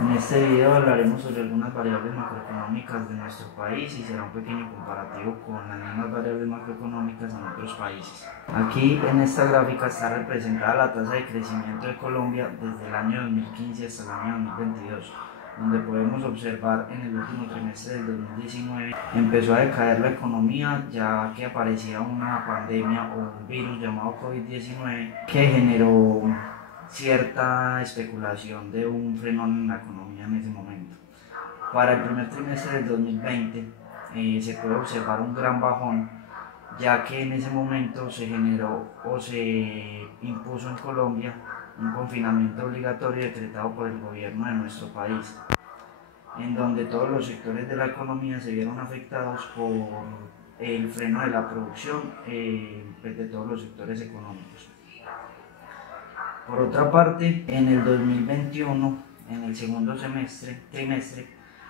En este video hablaremos sobre algunas variables macroeconómicas de nuestro país y será un pequeño comparativo con las mismas variables macroeconómicas en otros países. Aquí en esta gráfica está representada la tasa de crecimiento de Colombia desde el año 2015 hasta el año 2022, donde podemos observar en el último trimestre del 2019 empezó a decaer la economía, ya que aparecía una pandemia o un virus llamado COVID-19 que generó cierta especulación de un frenón en la economía en ese momento. Para el primer trimestre del 2020 se puede observar un gran bajón, ya que en ese momento se generó o se impuso en Colombia un confinamiento obligatorio decretado por el gobierno de nuestro país, en donde todos los sectores de la economía se vieron afectados por el freno de la producción de todos los sectores económicos. Por otra parte, en el 2021, en el segundo trimestre,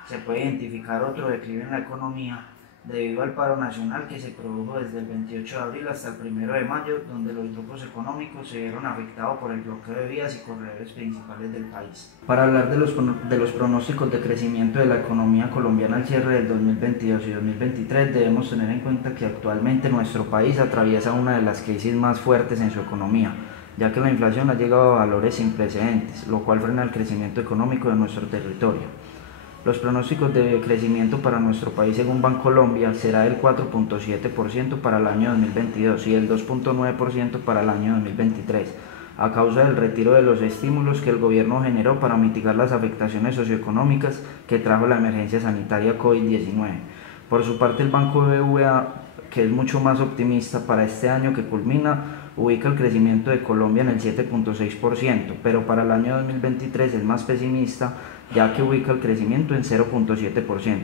se puede identificar otro declive en la economía debido al paro nacional que se produjo desde el 28 de abril hasta el 1 de mayo, donde los grupos económicos se vieron afectados por el bloqueo de vías y corredores principales del país. Para hablar de los pronósticos de crecimiento de la economía colombiana al cierre del 2022 y 2023, debemos tener en cuenta que actualmente nuestro país atraviesa una de las crisis más fuertes en su economía, ya que la inflación ha llegado a valores sin precedentes, lo cual frena el crecimiento económico de nuestro territorio. Los pronósticos de crecimiento para nuestro país según Bancolombia será del 4.7% para el año 2022 y el 2.9% para el año 2023, a causa del retiro de los estímulos que el gobierno generó para mitigar las afectaciones socioeconómicas que trajo la emergencia sanitaria COVID-19. Por su parte, el Banco BBVA, que es mucho más optimista para este año que culmina, ubica el crecimiento de Colombia en el 7.6%, pero para el año 2023 es más pesimista, ya que ubica el crecimiento en 0.7%.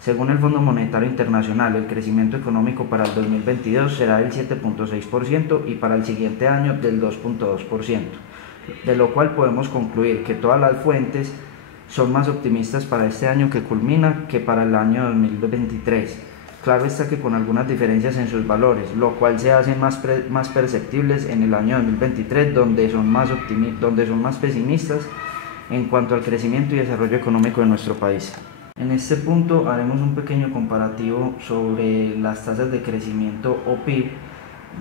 Según el Fondo Monetario Internacional, el crecimiento económico para el 2022 será del 7.6% y para el siguiente año del 2.2%, de lo cual podemos concluir que todas las fuentes son más optimistas para este año que culmina que para el año 2023. Claro está que con algunas diferencias en sus valores, lo cual se hace más perceptibles en el año 2023, donde son más pesimistas en cuanto al crecimiento y desarrollo económico de nuestro país. En este punto haremos un pequeño comparativo sobre las tasas de crecimiento o PIB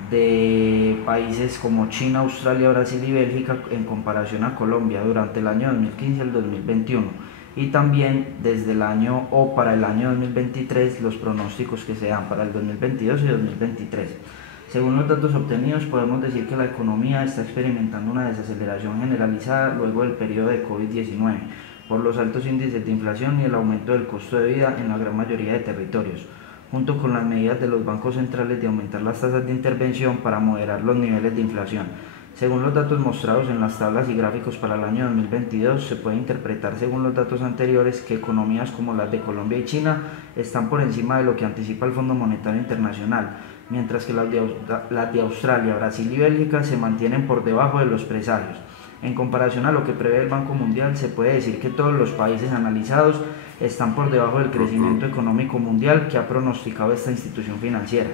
de países como China, Australia, Brasil y Bélgica en comparación a Colombia durante el año 2015 al 2021. Y también desde el año o para el año 2023 los pronósticos que se dan para el 2022 y 2023. Según los datos obtenidos podemos decir que la economía está experimentando una desaceleración generalizada luego del periodo de COVID-19 por los altos índices de inflación y el aumento del costo de vida en la gran mayoría de territorios, junto con las medidas de los bancos centrales de aumentar las tasas de intervención para moderar los niveles de inflación. Según los datos mostrados en las tablas y gráficos para el año 2022, se puede interpretar según los datos anteriores que economías como las de Colombia y China están por encima de lo que anticipa el Fondo Monetario Internacional, mientras que las de Australia, Brasil y Bélgica se mantienen por debajo de los presarios. En comparación a lo que prevé el Banco Mundial, se puede decir que todos los países analizados están por debajo del crecimiento económico mundial que ha pronosticado esta institución financiera.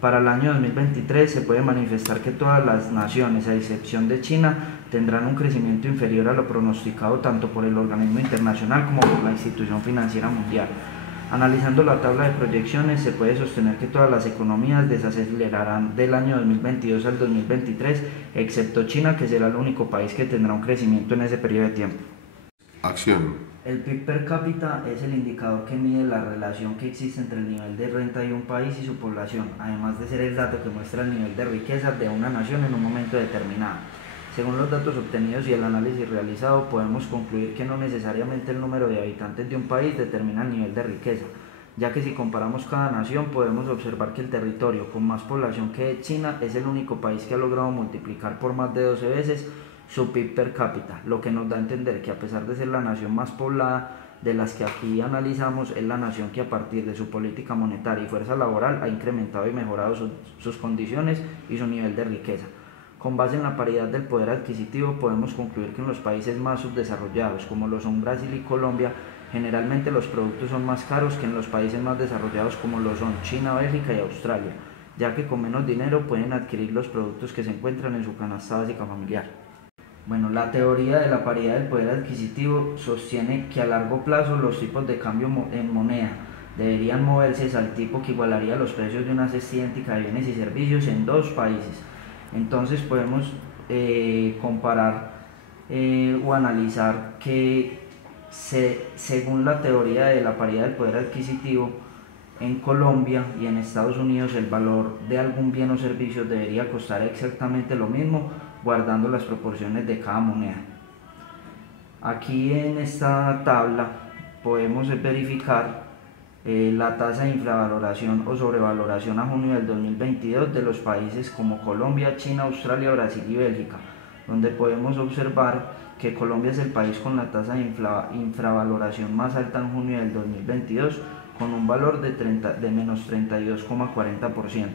Para el año 2023 se puede manifestar que todas las naciones, a excepción de China, tendrán un crecimiento inferior a lo pronosticado tanto por el organismo internacional como por la institución financiera mundial. Analizando la tabla de proyecciones, se puede sostener que todas las economías desacelerarán del año 2022 al 2023, excepto China, que será el único país que tendrá un crecimiento en ese periodo de tiempo. Acción. El PIB per cápita es el indicador que mide la relación que existe entre el nivel de renta de un país y su población, además de ser el dato que muestra el nivel de riqueza de una nación en un momento determinado. Según los datos obtenidos y el análisis realizado, podemos concluir que no necesariamente el número de habitantes de un país determina el nivel de riqueza, ya que si comparamos cada nación podemos observar que el territorio con más población que China es el único país que ha logrado multiplicar por más de 12 veces su PIB per cápita, lo que nos da a entender que a pesar de ser la nación más poblada de las que aquí analizamos, es la nación que a partir de su política monetaria y fuerza laboral ha incrementado y mejorado sus condiciones y su nivel de riqueza. Con base en la paridad del poder adquisitivo podemos concluir que en los países más subdesarrollados, como lo son Brasil y Colombia, generalmente los productos son más caros que en los países más desarrollados como lo son China, Bélgica y Australia, ya que con menos dinero pueden adquirir los productos que se encuentran en su canasta básica familiar. Bueno, la teoría de la paridad del poder adquisitivo sostiene que a largo plazo los tipos de cambio en moneda deberían moverse al tipo que igualaría los precios de una cesta idéntica de bienes y servicios en dos países. Entonces podemos comparar o analizar que según la teoría de la paridad del poder adquisitivo, en Colombia y en Estados Unidos el valor de algún bien o servicio debería costar exactamente lo mismo, guardando las proporciones de cada moneda. Aquí en esta tabla podemos verificar la tasa de infravaloración o sobrevaloración a junio del 2022 de los países como Colombia, China, Australia, Brasil y Bélgica, donde podemos observar que Colombia es el país con la tasa de infravaloración más alta en junio del 2022, con un valor de menos 32,40%.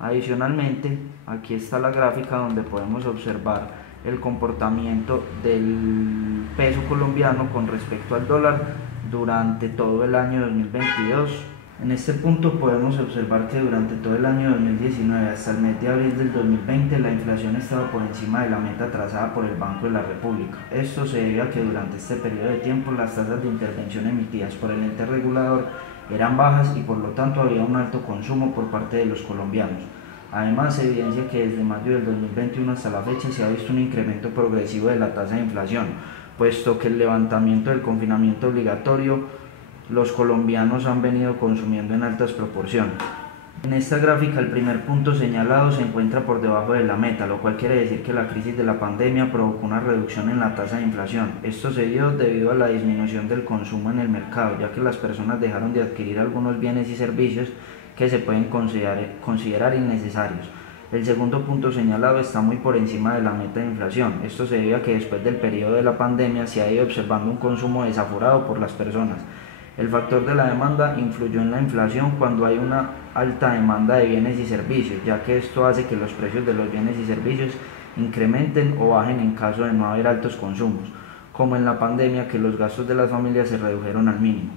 Adicionalmente, aquí está la gráfica donde podemos observar el comportamiento del peso colombiano con respecto al dólar durante todo el año 2022. En este punto podemos observar que durante todo el año 2019 hasta el mes de abril del 2020 la inflación estaba por encima de la meta trazada por el Banco de la República. Esto se debe a que durante este periodo de tiempo las tasas de intervención emitidas por el ente regulador eran bajas y por lo tanto había un alto consumo por parte de los colombianos. Además, se evidencia que desde mayo del 2021 hasta la fecha se ha visto un incremento progresivo de la tasa de inflación, puesto que el levantamiento del confinamiento obligatorio los colombianos han venido consumiendo en altas proporciones. En esta gráfica el primer punto señalado se encuentra por debajo de la meta, lo cual quiere decir que la crisis de la pandemia provocó una reducción en la tasa de inflación. Esto se dio debido a la disminución del consumo en el mercado, ya que las personas dejaron de adquirir algunos bienes y servicios que se pueden considerar innecesarios. El segundo punto señalado está muy por encima de la meta de inflación. Esto se debe a que después del periodo de la pandemia se ha ido observando un consumo desaforado por las personas. El factor de la demanda influyó en la inflación cuando hay una alta demanda de bienes y servicios, ya que esto hace que los precios de los bienes y servicios incrementen o bajen en caso de no haber altos consumos, como en la pandemia, que los gastos de las familias se redujeron al mínimo.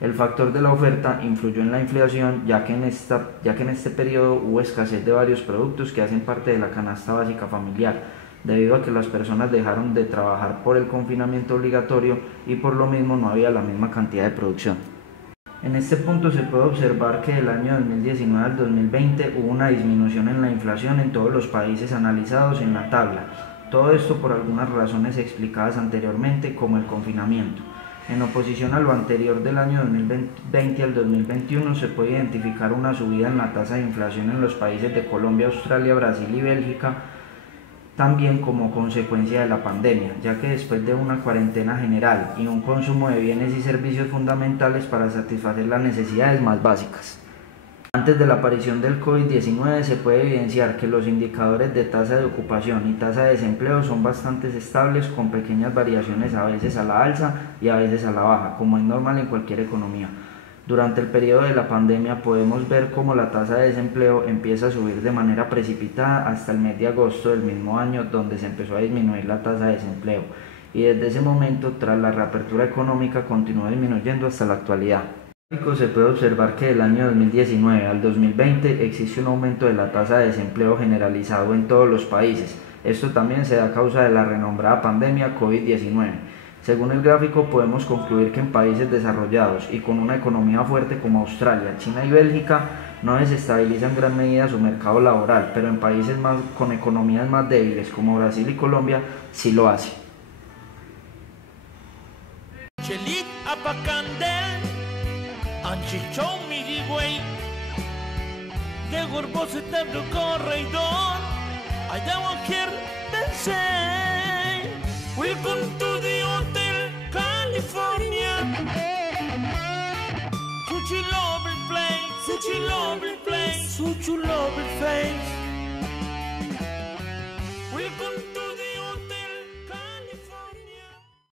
El factor de la oferta influyó en la inflación, ya que en este periodo hubo escasez de varios productos que hacen parte de la canasta básica familiar, debido a que las personas dejaron de trabajar por el confinamiento obligatorio y por lo mismo no había la misma cantidad de producción. En este punto se puede observar que del año 2019 al 2020 hubo una disminución en la inflación en todos los países analizados en la tabla. Todo esto por algunas razones explicadas anteriormente, como el confinamiento. En oposición a lo anterior, del año 2020 al 2021 se puede identificar una subida en la tasa de inflación en los países de Colombia, Australia, Brasil y Bélgica, también como consecuencia de la pandemia, ya que después de una cuarentena general y un consumo de bienes y servicios fundamentales para satisfacer las necesidades más básicas. Antes de la aparición del COVID-19 se puede evidenciar que los indicadores de tasa de ocupación y tasa de desempleo son bastante estables, con pequeñas variaciones a veces a la alza y a veces a la baja, como es normal en cualquier economía. Durante el periodo de la pandemia podemos ver cómo la tasa de desempleo empieza a subir de manera precipitada hasta el mes de agosto del mismo año, donde se empezó a disminuir la tasa de desempleo, y desde ese momento, tras la reapertura económica, continuó disminuyendo hasta la actualidad. Se puede observar que del año 2019 al 2020 existe un aumento de la tasa de desempleo generalizado en todos los países. Esto también se da a causa de la renombrada pandemia COVID-19. Según el gráfico, podemos concluir que en países desarrollados y con una economía fuerte como Australia, China y Bélgica no desestabiliza en gran medida su mercado laboral, pero en países con economías más débiles como Brasil y Colombia sí lo hace. Welcome to the Hotel California. Such a lovely place, such a lovely place, such a lovely face.